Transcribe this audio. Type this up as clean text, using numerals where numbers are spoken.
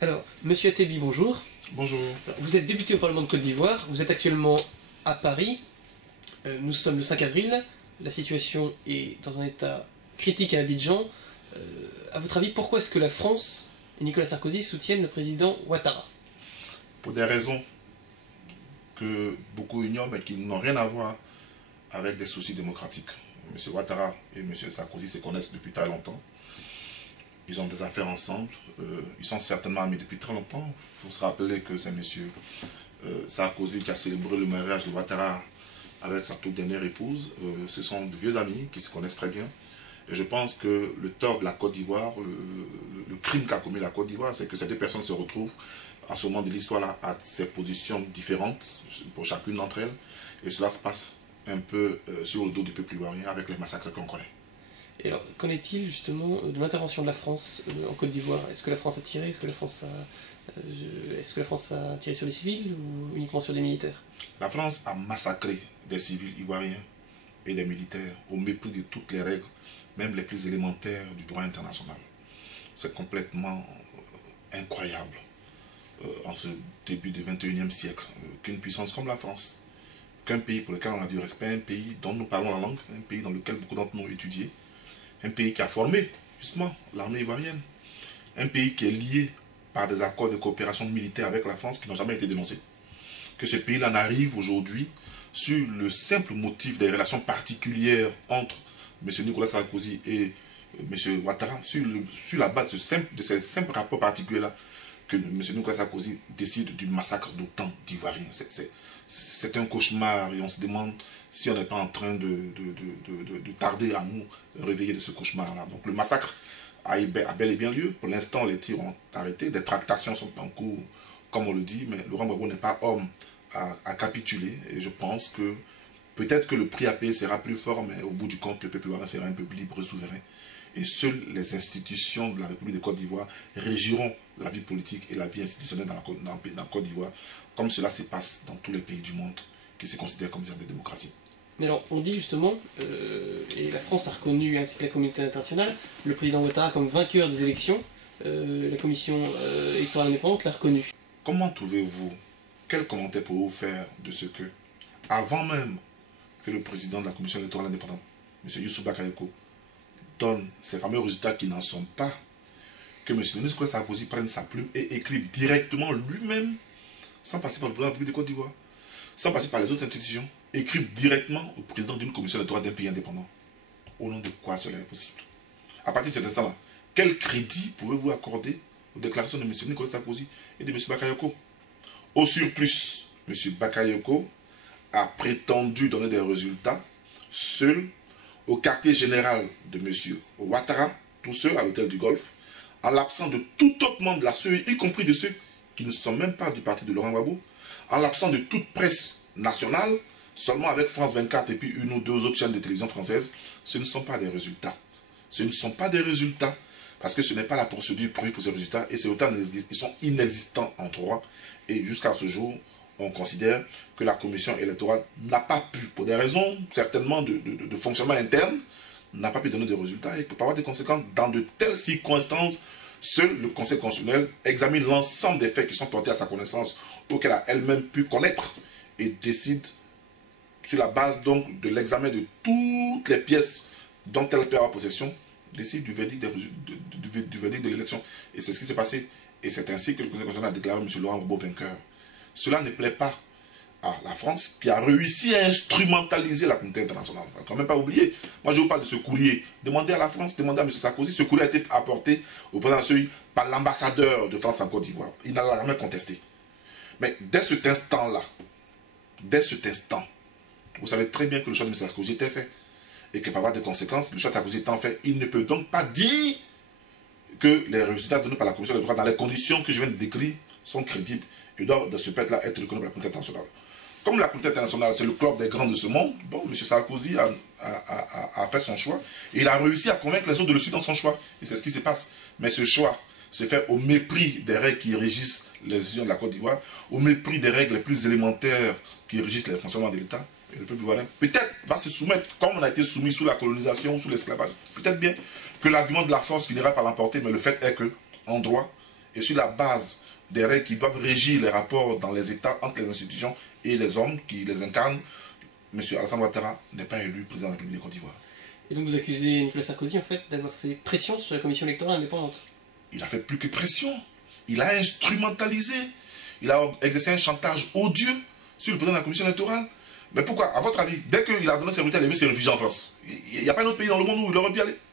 Alors, Monsieur Atebi, bonjour. Bonjour. Alors, vous êtes député au Parlement de Côte d'Ivoire, vous êtes actuellement à Paris. Nous sommes le 5 avril, la situation est dans un état critique à Abidjan. À votre avis, pourquoi est-ce que la France et Nicolas Sarkozy soutiennent le président Ouattara? Pour des raisons que beaucoup ignorent, mais qui n'ont rien à voir avec des soucis démocratiques. M. Ouattara et M. Sarkozy se connaissent depuis très longtemps. Ils ont des affaires ensemble. Ils sont certainement amis depuis très longtemps. Il faut se rappeler que c'est M. Sarkozy qui a célébré le mariage de Ouattara avec sa toute dernière épouse. Ce sont de vieux amis qui se connaissent très bien. Et je pense que le tort de la Côte d'Ivoire, le crime qu'a commis la Côte d'Ivoire, c'est que ces deux personnes se retrouvent à ce moment de l'histoire-là à ces positions différentes pour chacune d'entre elles. Et cela se passe un peu sur le dos du peuple ivoirien avec les massacres qu'on connaît. Et alors, qu'en est-il justement de l'intervention de la France en Côte d'Ivoire? Est-ce que la France a tiré? Est-ce que la France a tiré sur les civils ou uniquement sur des militaires? La France a massacré des civils ivoiriens et des militaires au mépris de toutes les règles, même les plus élémentaires du droit international. C'est complètement incroyable en ce début du XXIe siècle qu'une puissance comme la France, qu'un pays pour lequel on a du respect, un pays dont nous parlons la langue, un pays dans lequel beaucoup d'entre nous ont étudié, un pays qui a formé justement l'armée ivoirienne, un pays qui est lié par des accords de coopération militaire avec la France qui n'ont jamais été dénoncés, que ce pays-là n'arrive aujourd'hui sur le simple motif des relations particulières entre M. Nicolas Sarkozy et M. Ouattara, sur la base de ces simples rapports particuliers-là, que M. Nicolas Sarkozy décide du massacre d'autant d'Ivoiriens. C'est un cauchemar et on se demande si on n'est pas en train de tarder à nous réveiller de ce cauchemar-là. Donc le massacre a bel et bien lieu. Pour l'instant, les tirs ont arrêté, des tractations sont en cours, comme on le dit, mais Laurent Gbagbo n'est pas homme à capituler. Et je pense que peut-être que le prix à payer sera plus fort, mais au bout du compte, le peuple ivoirien sera un peuple libre et souverain. Et seules les institutions de la République de Côte d'Ivoire régiront la vie politique et la vie institutionnelle dans la Côte d'Ivoire, comme cela se passe dans tous les pays du monde qui se considèrent comme des démocraties. Mais alors, on dit justement, et la France a reconnu, ainsi que la communauté internationale, le président Ouattara comme vainqueur des élections. La commission électorale indépendante l'a reconnu. Comment trouvez-vous, quel commentaire pouvez-vous faire de ce que, avant même que le président de la commission électorale indépendante, M. Youssou Bakayoko, donne ces fameux résultats qui n'en sont pas, que M. Nicolas Sarkozy prenne sa plume et écrive directement lui-même, sans passer par le président de la République de Côte d'Ivoire, sans passer par les autres institutions, écrive directement au président d'une commission électorale d'un pays indépendant. Au nom de quoi cela est possible? À partir de cet instant-là, quel crédit pouvez-vous accorder aux déclarations de M. Nicolas Sarkozy et de M. Bakayoko? Au surplus, M. Bakayoko a prétendu donner des résultats seul au quartier général de M. Ouattara, tout seul à l'hôtel du Golfe, en l'absence de tout autre membre de la CEI, y compris de ceux qui ne sont même pas du parti de Laurent Gbagbo, en l'absence de toute presse nationale, seulement avec France 24 et puis une ou deux autres chaînes de télévision françaises. Ce ne sont pas des résultats. Ce ne sont pas des résultats parce que ce n'est pas la procédure prévue pour ces résultats et ces résultats ils sont inexistants en droit. Et jusqu'à ce jour, on considère que la commission électorale n'a pas pu, pour des raisons certainement de fonctionnement interne, n'a pas pu donner de résultats et peut pas avoir des conséquences. Dans de telles circonstances, seul le Conseil constitutionnel examine l'ensemble des faits qui sont portés à sa connaissance, auxquels elle a elle-même pu connaître, et décide, sur la base donc de l'examen de toutes les pièces dont elle peut avoir possession, décide du verdict de l'élection. Et c'est ce qui s'est passé. Et c'est ainsi que le Conseil constitutionnel a déclaré M. Laurent Gbagbo vainqueur. Cela ne plaît pas à la France qui a réussi à instrumentaliser la communauté internationale. Il ne faut quand même pas oublier. Moi, je vous parle de ce courrier. Demandez à la France, demandez à M. Sarkozy. Ce courrier a été apporté au président Seuil par l'ambassadeur de France en Côte d'Ivoire. Il n'a jamais contesté. Mais dès cet instant-là, vous savez très bien que le choix de M. Sarkozy était fait. Et que par avoir des conséquences, le choix de Sarkozy étant fait, il ne peut donc pas dire que les résultats donnés par la commission des droits dans les conditions que je viens de décrire sont crédibles et doivent, de ce fait-là, être reconnus par la communauté internationale. Comme la communauté internationale, c'est le club des grands de ce monde, bon, M. Sarkozy a fait son choix et il a réussi à convaincre les autres de le suivre dans son choix. Et c'est ce qui se passe. Mais ce choix se fait au mépris des règles qui régissent les décisions de la Côte d'Ivoire, au mépris des règles les plus élémentaires qui régissent le fonctionnement de l'État. Et le peuple ivoirien, peut-être, va se soumettre, comme on a été soumis sous la colonisation ou sous l'esclavage. Peut-être bien que l'argument de la force finira par l'emporter, mais le fait est que, en droit, et sur la base des règles qui doivent régir les rapports dans les États entre les institutions et les hommes qui les incarnent, M. Alassane Ouattara n'est pas élu président de la République de Côte d'Ivoire. Et donc vous accusez Nicolas Sarkozy en fait d'avoir fait pression sur la commission électorale indépendante. Il a fait plus que pression. Il a instrumentalisé. Il a exercé un chantage odieux sur le président de la commission électorale. Mais pourquoi, à votre avis, dès qu'il a donné ses résultats, il a mis ses réfugiés en France? Il n'y a pas un autre pays dans le monde où il aurait pu aller.